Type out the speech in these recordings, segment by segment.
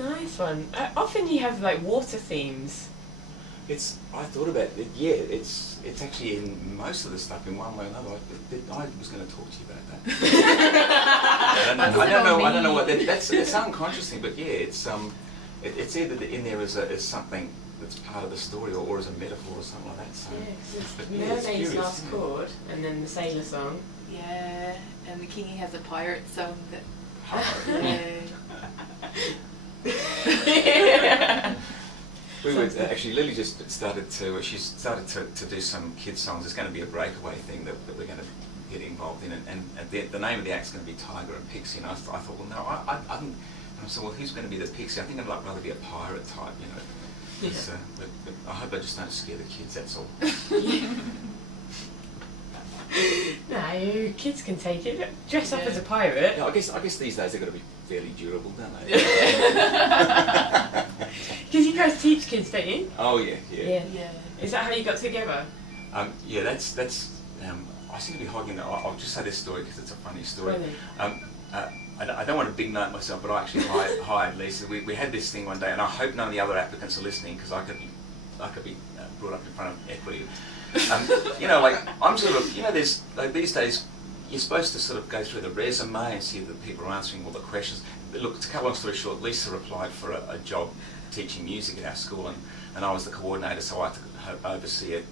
Nice one. Often you have like water themes. I thought about it. Yeah, it's actually in most of the stuff in one way or another. I was going to talk to you about that. I don't know what that's. It's an unconscious thing, but yeah, it's either in there as something that's part of the story, or as a metaphor or something like that. So, yeah, Mermaid's Last Chord, and then the Sailor Song. Yeah, and the Kingy has a pirate song that. Yeah. We were actually, Lily just started to do some kids songs. It's going to be a breakaway thing that we're going to get involved in, and the name of the act's going to be Tiger and Pixie. And I thought, well, no, I didn't. And I said, well, who's going to be the Pixie? I think I'd rather be a pirate type, you know. Yeah. But I hope I just don't scare the kids. That's all. No, kids can take it. Dress up as a pirate. Yeah, I guess these days they've got to be fairly durable, don't they? Because you guys teach kids, don't you? Oh yeah. Is that how you got together? Yeah, that's. I seem to be hogging that. I'll just say this story because it's a funny story. Really? I don't want to big note myself, but I actually hired Lisa. We had this thing one day, and I hope none of the other applicants are listening because I could be brought up in front of equity. You know, like I'm sort of, you know, there's like these days you're supposed to sort of go through the resume and see that people are answering all the questions. But look, to cut a long story short, Lisa applied for a job teaching music at our school, and I was the coordinator, so I had to oversee it.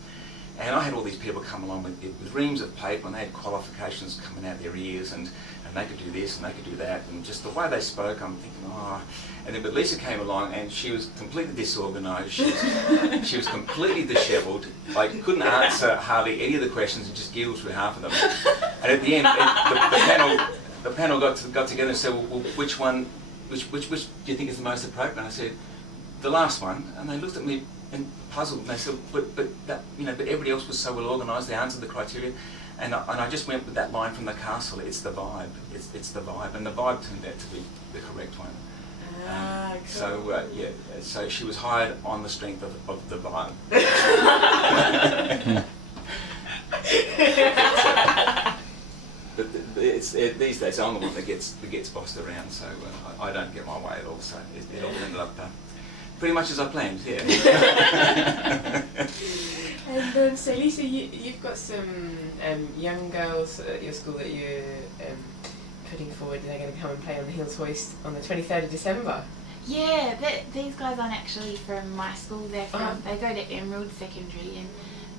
And I had all these people come along with reams of paper, and they had qualifications coming out their ears, and they could do this and they could do that, and just the way they spoke, I'm thinking, oh. And then, but Lisa came along, and she was completely disorganised. She was completely dishevelled. Like, couldn't answer hardly any of the questions, and just giggled through half of them. And at the end, the panel got together and said, well, which do you think is the most appropriate? And I said, the last one. And they looked at me and puzzled, and they said, but everybody else was so well organised, they answered the criteria. And I just went with that line from the castle, it's the vibe, it's the vibe, and the vibe turned out to be the correct one. Cool. So she was hired on the strength of the vibe. But these days I'm the one that gets bossed around, so I don't get my way at all, so it all ended up pretty much as I planned, yeah. And so Lisa, you've got some young girls at your school that you're putting forward. They're going to come and play on the Hills Hoist on the 23rd of December. Yeah, these guys aren't actually from my school. They're from they go to Emerald Secondary,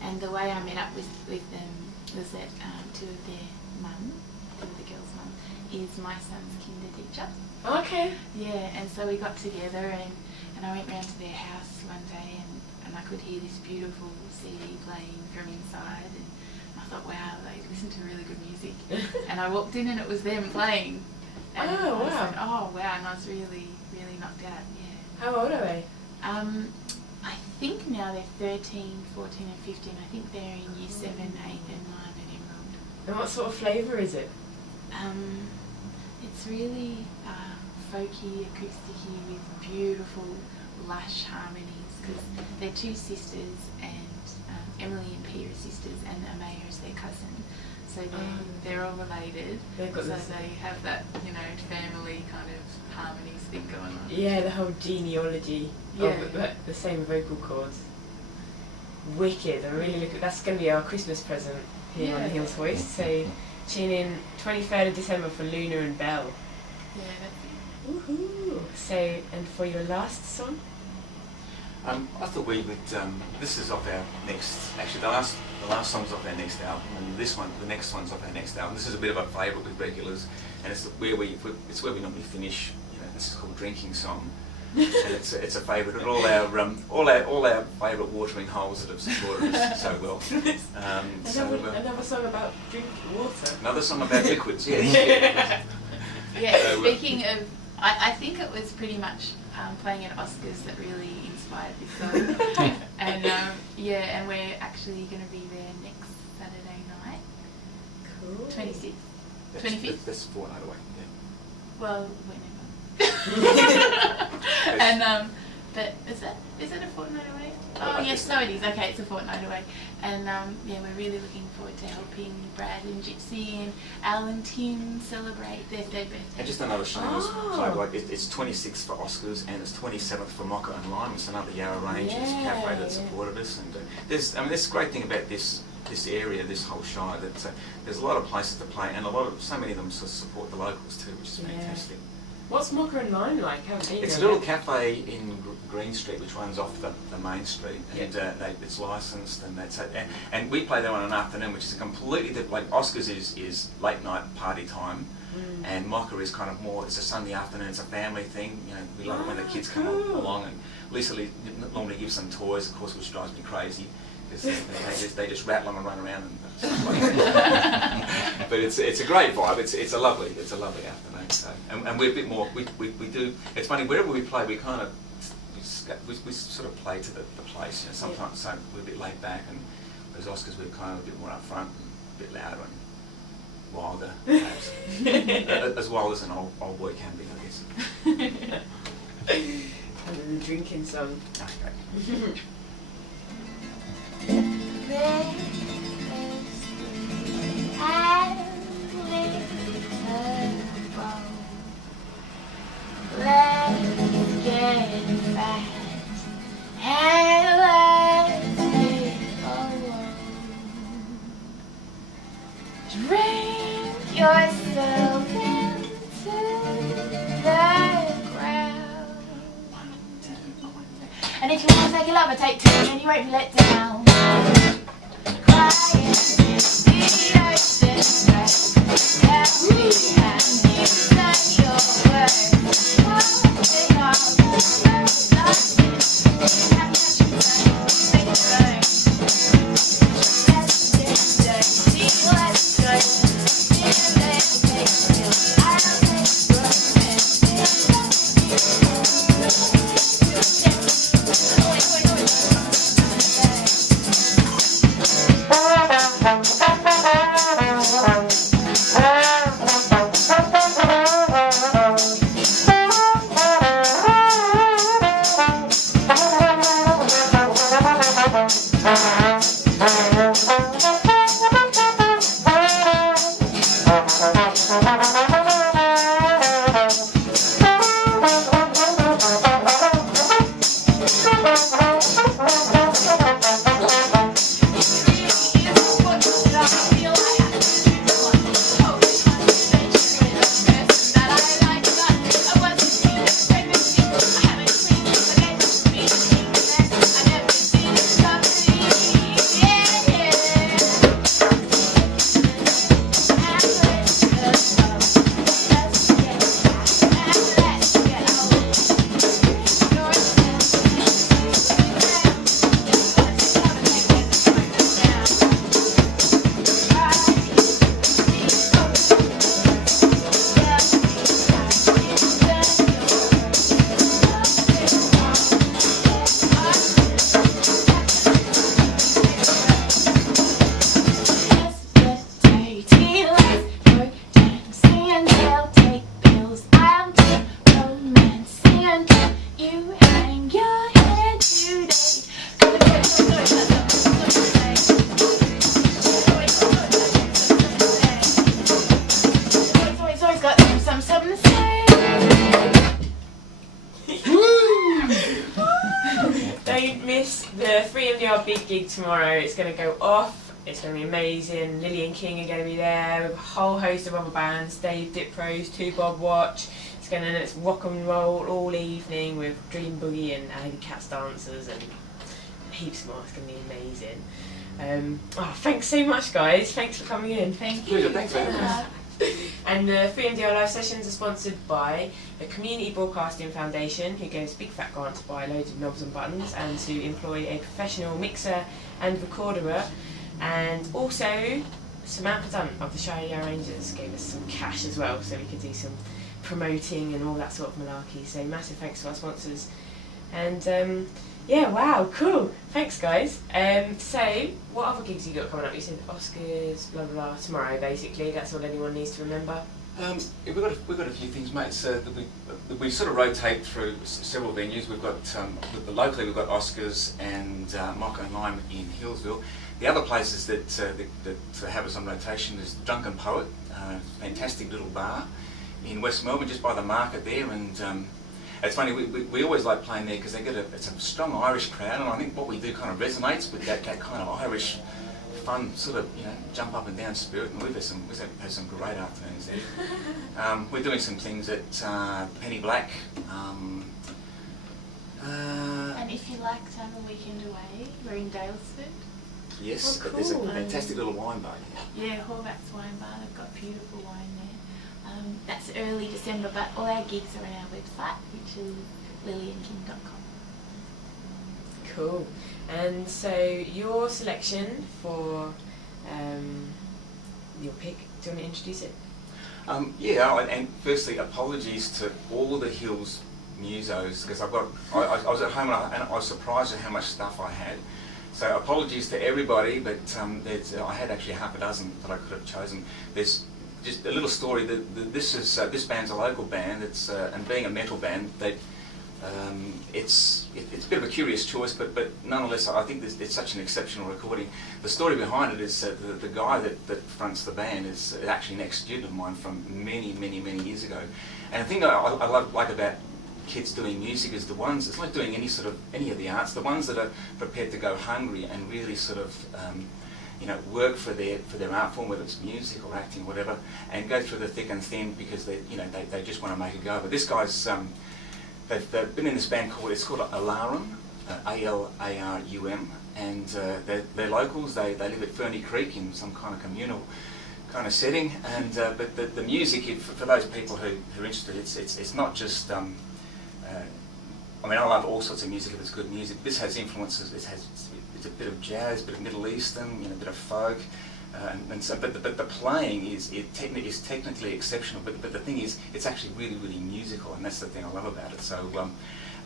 and the way I met up with them was that two of the girls' mums, is my son's kinder teacher. Okay. Yeah, and so we got together and I went round to their house one day and I could hear this beautiful CD playing from inside, and I thought, wow, they listen to really good music. And I walked in and it was them playing. And I was like, oh wow, and I was really, really knocked out, yeah. How old are they? I think now they're 13, 14 and 15. I think they're in year 7, 8 and 9 at Emerald. And what sort of flavour is it? It's really folky, acousticy with beautiful, lush harmonies, because they're two sisters, and Emily and Pia are sisters, and Amaya is their cousin. So they're all related. So they have that, family kind of harmonies thing going on. Yeah, the whole genealogy of the same vocal cords. Wicked. I really that's going to be our Christmas present here on the Hills Hoist. So tune in 23rd of December for Luna and Belle. Yeah, that's it. Woohoo! So, and for your last song? I thought we would. This is off our next. Actually, the last song's off our next album, and the next one's off our next album. This is a bit of a favourite with regulars, and it's where we normally finish. This is called Drinking Song, and it's a favourite at all our favourite watering holes that have supported us so well. Another song about drinking water. Another song about liquids, yes. Yeah. Speaking of, I think it was pretty much playing at Oscars that really inspired this song. And and we're actually going to be there next Saturday night. Cool. 26th. 25th. That's a fortnight away. Yeah. Well, whenever. And but is it a fortnight away? Oh yes, no it is. Okay, it's a fortnight away. And yeah, we're really looking forward to helping Brad and Gypsy and Al and Tim celebrate their 3rd birthday. And just another shameless plug, like it's 26th for Oscars and it's 27th for Mocha and Lime. It's another Yarra Ranges cafe that supported us. And there's a great thing about this area, this whole shire, that there's a lot of places to play, and so many of them support the locals too, which is fantastic. What's Mocha and Lime like? It's a little cafe in Green Street which runs off the main street, and it's licensed, and we play there on an afternoon, which is a completely different. Like Oscars is late night party time, and Mocha is kind of more. It's a Sunday afternoon. It's a family thing. You know, we love it when the kids come along, and Lisa normally gives them toys, of course, which drives me crazy. They just rattle and run around and stuff like that. But it's a great vibe. It's a lovely afternoon. So and we're a bit more. We do. It's funny, wherever we play, we kind of we sort of play to the place. You know, sometimes we're a bit laid back, and those Oscars we're kind of a bit more up front, and a bit louder and wilder, perhaps. As wild as an old boy can be, I guess. And then the drinking song. Okay. Let's get fat and let's get alone. Drink yourself into the ground. And if you want to take a lover, take 2 and you won't be let down. Crying in the ocean, every hand you say your words. Nothing off, nothing. Have nothing to make it burn. Let's get dirty, let's go. Let's take it, I'll take your hand. Don't miss the 3MDR big gig tomorrow. It's going to go off. It's going to be amazing. Lily and King are going to be there with a whole host of other bands. Dave Diprose, 2 Bob Watch. It's rock and roll all evening with Dream Boogie and Lady Cats dancers and heaps more. It's going to be amazing. Thanks so much, guys. Thanks for coming in. Thank you. Pleasure, thanks very much. And the 3MDR live sessions are sponsored by the Community Broadcasting Foundation, who gives big fat grants to buy loads of knobs and buttons and to employ a professional mixer and recorderer. And also Samantha Dunn of the Shire Yarra Rangers gave us some cash as well, so we could do some promoting and all that sort of malarkey. So massive thanks to our sponsors. And yeah, wow, cool. Thanks, guys. So, what other gigs you got coming up? You said Oscars, blah blah blah, tomorrow basically. That's all anyone needs to remember. Yeah, we've got a few things, mate. So we sort of rotate through several venues. We've got locally we've got Oscars and Mocha and Lime in Hillsville. The other places that have us on rotation is Drunken, fantastic little bar in West Melbourne, just by the market there. And it's funny, we always like playing there because it's a strong Irish crowd, and I think what we do kind of resonates with that kind of Irish fun sort of, you know, jump up and down spirit, and we've had some great afternoons there. We're doing some things at Penny Black. And if you like to have a weekend away, we're in Dalesford. Yes, Oh, cool. There's a fantastic little wine bar here. Yeah, Horvath's Wine Bar, they've got beautiful wine there. That's early December, but all our gigs are on our website, which is lillianking.com. Cool. And so your selection for your pick, do you want to introduce it? Yeah, and firstly, apologies to all the Hills musos, because I was at home and I was surprised at how much stuff I had. So apologies to everybody, but I had actually half a dozen that I could have chosen. There's just a little story. This band's a local band. And being a metal band, it's a bit of a curious choice, but nonetheless, I think it's such an exceptional recording. The story behind it is that the guy that fronts the band is actually an ex-student of mine from many years ago. And the thing I like about kids doing music is it's like doing any of the arts, the ones that are prepared to go hungry and really sort of work for their art form, whether it's music or acting, whatever, and go through the thick and thin because they just want to make a go. But this guy's they've been in this band it's called Alarum, A-L-A-R-U-M, and they're locals. They live at Ferny Creek in some kind of communal kind of setting, and but the music, for those people who are interested, it's not just I mean, I love all sorts of music if it's good music. This has influences. It's a bit of jazz, a bit of Middle Eastern, a bit of folk, and so. But the playing is technically exceptional. But the thing is, it's actually really musical, and that's the thing I love about it. So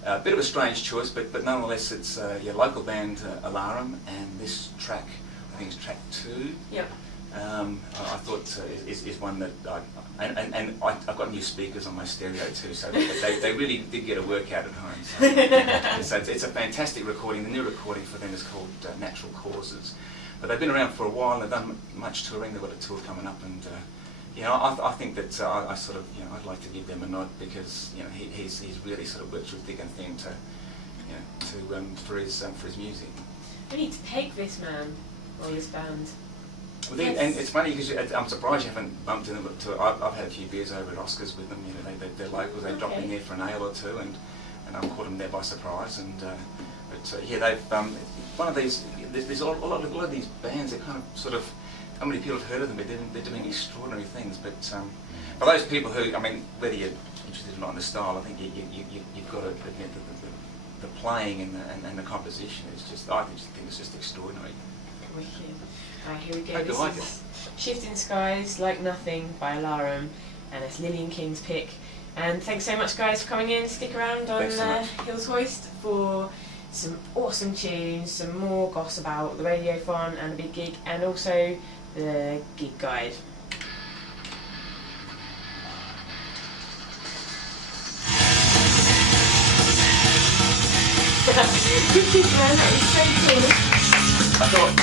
a bit of a strange choice, but nonetheless, it's local band Alarum, and this track, I think it's track 2. Yep. I thought is one that I've got new speakers on my stereo too, so they really did get a workout at home. So it's a fantastic recording. The new recording for them is called Natural Causes, but they've been around for a while. They've done much touring. They've got a tour coming up, and I think that I sort of I'd like to give them a nod because he's really sort of worked through thick and thin for his music. We need to take this man or this band. Well, and it's funny because I'm surprised you haven't bumped into them. I've had a few beers over at Oscars with them. They're locals. They drop in there for an ale or two, and I've caught them there by surprise. And they've one of these. There's a lot of these bands that kind of sort of. How many people have heard of them? They're doing extraordinary things. But for those people who, I mean, whether you're interested or not in the style, I think you've got to admit that the playing and the composition is just. I think it's just extraordinary. Wicked. Alright, here we go. Hope you like is Shifting Skies, Like Nothing by Alarum, and it's Lillian King's pick. And thanks so much, guys, for coming in. Stick around on Hills Hoist for some awesome tunes, some more goss about the Radiothon and the big gig, and also the gig guide. Wicked, man, that was so cool. I thought